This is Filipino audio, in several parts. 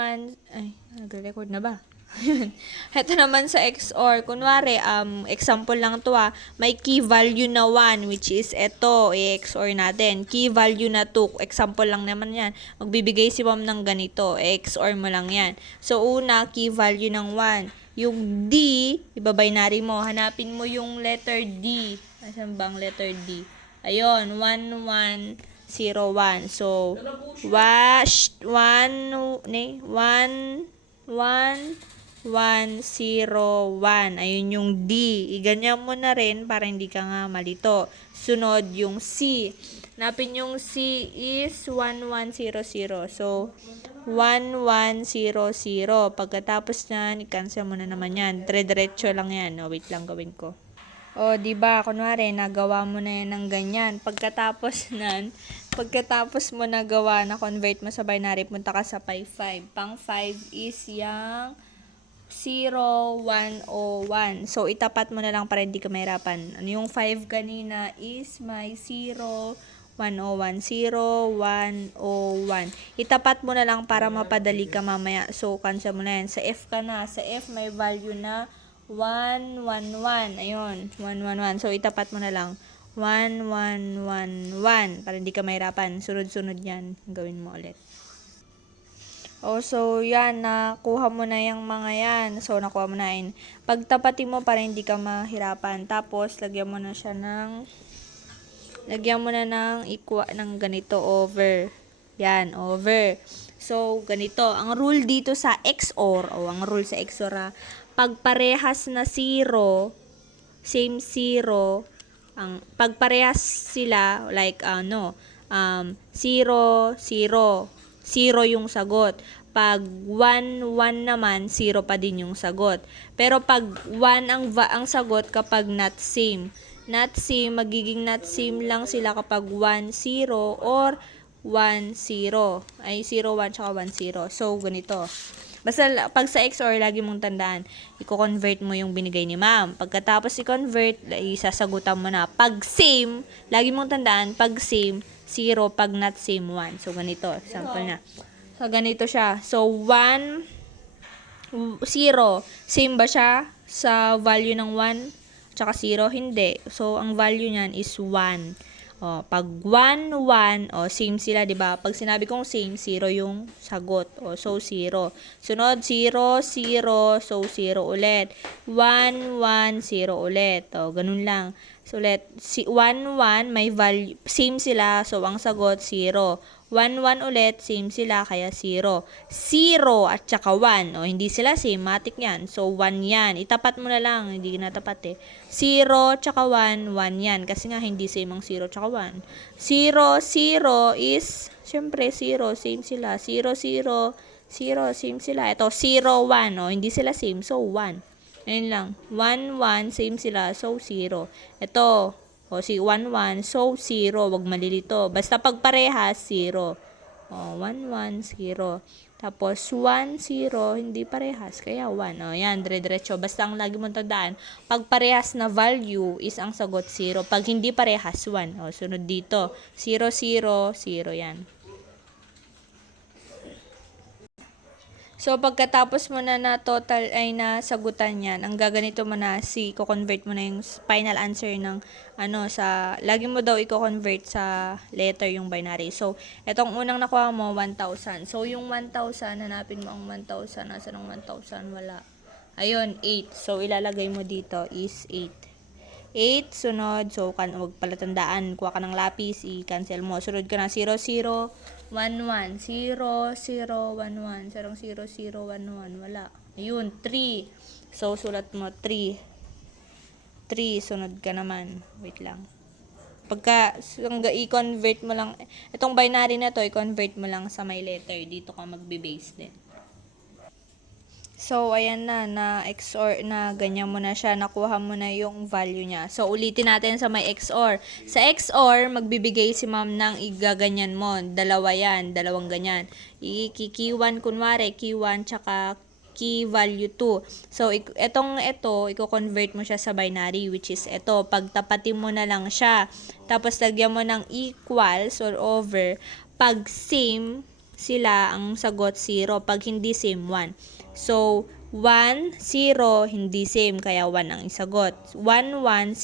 naman, ay, nagre-record na ba? Ito naman sa XOR, kunwari, example lang to may key value na 1, which is ito, i-XOR natin. Key value na 2, example lang naman yan. Magbibigay si ma'am ng ganito, i-XOR mo lang yan. So, una, key value ng 1. Yung D, ibabinary mo, hanapin mo yung letter D. Asan bang letter D? Ayun, 1101. So, 101. Ayun yung D. Iganyan mo na rin para hindi ka nga malito. Sunod yung C. Hanapin yung C is 1100. So, 1100. Pagkatapos nyan, i-cancel mo na naman yan. Dire-diretso lang yan. No, wait lang, gawin ko. O, diba, kunwari, nagawa mo na yan ng ganyan. Pagkatapos mo nagawa, na-convert mo sa binary, punta ka sa pi 5. Pang 5 is yung 0101. So, itapat mo na lang para hindi ka mahirapan. Ano yung 5 kanina is may 0, 101, 0101. Itapat mo na lang para mapadali ka mamaya. So, cancel mo na yan. Sa F ka na. Sa F, may value na 111. Ayun, 111. So, itapat mo na lang. 1111. Para hindi ka mahirapan. Sunod-sunod yan. Gawin mo ulit. So, yan. Nakuha mo na yung mga yan. So, nakuha mo na yun. Pagtapatin mo para hindi ka mahirapan. Tapos, lagyan mo na ng ng ganito, over. Yan, over. So, ganito. Ang rule dito sa XOR, pag parehas na 0, same 0, pag parehas sila, like, 0, 0, 0 yung sagot. Pag 1, 1 naman, 0 pa din yung sagot. Pero pag 1 ang sagot kapag not same. Not same, magiging not same lang sila kapag 1, 0 or 1, 0. Ay, 0, 1, tsaka 1, 0. So, ganito. Basta pag sa XOR, lagi mong tandaan, i-convert mo yung binigay ni ma'am. Pagkatapos i-convert, isasagutan mo na. Pag same, lagi mong tandaan, pag same, 0, pag not same, 1. So, ganito. Sample na. So, ganito siya. So, 1, 0. Same ba siya sa value ng 1? Tsaka 0? Hindi. So, ang value niyan is 1. Pag 1, 1, same sila, diba? Pag sinabi kong same, 0 yung sagot. So, 0. Sunod, 0, 0. So, 0 ulit. 1, 1, 0 ulit. Ganun lang. So, ulit. 1, 1, may value. Same sila. So, ang sagot, 0. 1, 1 ulit, same sila, kaya 0. 0 at saka 1. Hindi sila same, matik yan. So, 1 yan. Itapat mo na lang, hindi na tapat 0 at saka 1, 1 yan. Kasi nga, hindi same ang 0 at saka 1. 0, 0 is, syempre, 0, same sila. 0, 0, 0, same sila. Ito, 0, 1. Hindi sila same, so 1. Ayun lang. 1, 1, same sila, so 0. Ito, si 1, 1, so 0, wag malilito. Basta pag parehas, 0. 1, 1, 0. Tapos 1, 0, hindi parehas, kaya 1. Yan, dire-diretso. Basta ang lagi mong tandaan, pag parehas na value is ang sagot 0. Pag hindi parehas, 1. Sunod dito, 0, 0, 0 yan. So, pagkatapos mo na total ay nasagutan yan, ang gaganito mo na i-convert mo na yung final answer ng lagi mo daw i-convert sa letter yung binary. So, etong unang nakuha mo, 1,000. So, yung 1,000, hanapin mo ang 1,000. Nasaan ang 1,000? Wala. Ayun, 8. So, ilalagay mo dito is 8. 8, sunod. So, huwag pala tandaan. Kuha ka ng lapis, i-cancel mo. Sunod ka na 0, 0, 1, 1. 0, 0, 1, 1. Sarang 0, 0, 1, 1. Wala. Ayun, 3. So, sulat mo 3. 3, sunod ka naman. Wait lang. Pagka i-convert mo lang, itong binary na to, i-convert mo lang sa may letter. Dito ka magbe-base din. So, ayan na XOR na ganyan mo na siya, nakuha mo na yung value niya. So, ulitin natin sa may XOR. Sa XOR, magbibigay si ma'am ng igaganyan mo. Dalawa yan, dalawang ganyan. Key 1, kunwari, key 1, tsaka key value 2. So, ito, i-convert mo siya sa binary, which is ito. Pagtapatin mo na lang siya. Tapos, lagyan mo ng equals or over. Pag same sila, ang sagot 0. Pag hindi same, 1. So, 1, 0, hindi same, kaya 1 ang isagot. 1, 1,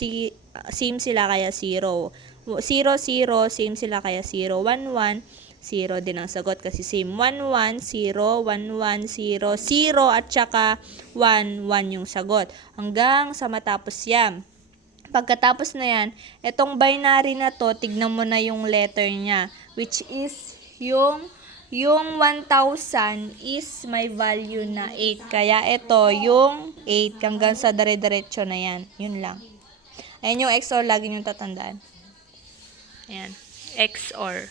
same sila, kaya 0. 0, 0, same sila, kaya 0. 1, 1, 0 din ang sagot kasi same. 1, 1, 0, 1, 1, 0, 0, at saka 1, 1 yung sagot. Hanggang sa matapos yan. Pagkatapos na yan, itong binary na to, tignan mo na yung letter niya, which is yung 1,000 is may value na 8. Kaya ito, yung 8 hanggang sa dire-diretso na yan. Yun lang. Ayan yung XOR, lagi nyo tatandaan. Ayan. XOR.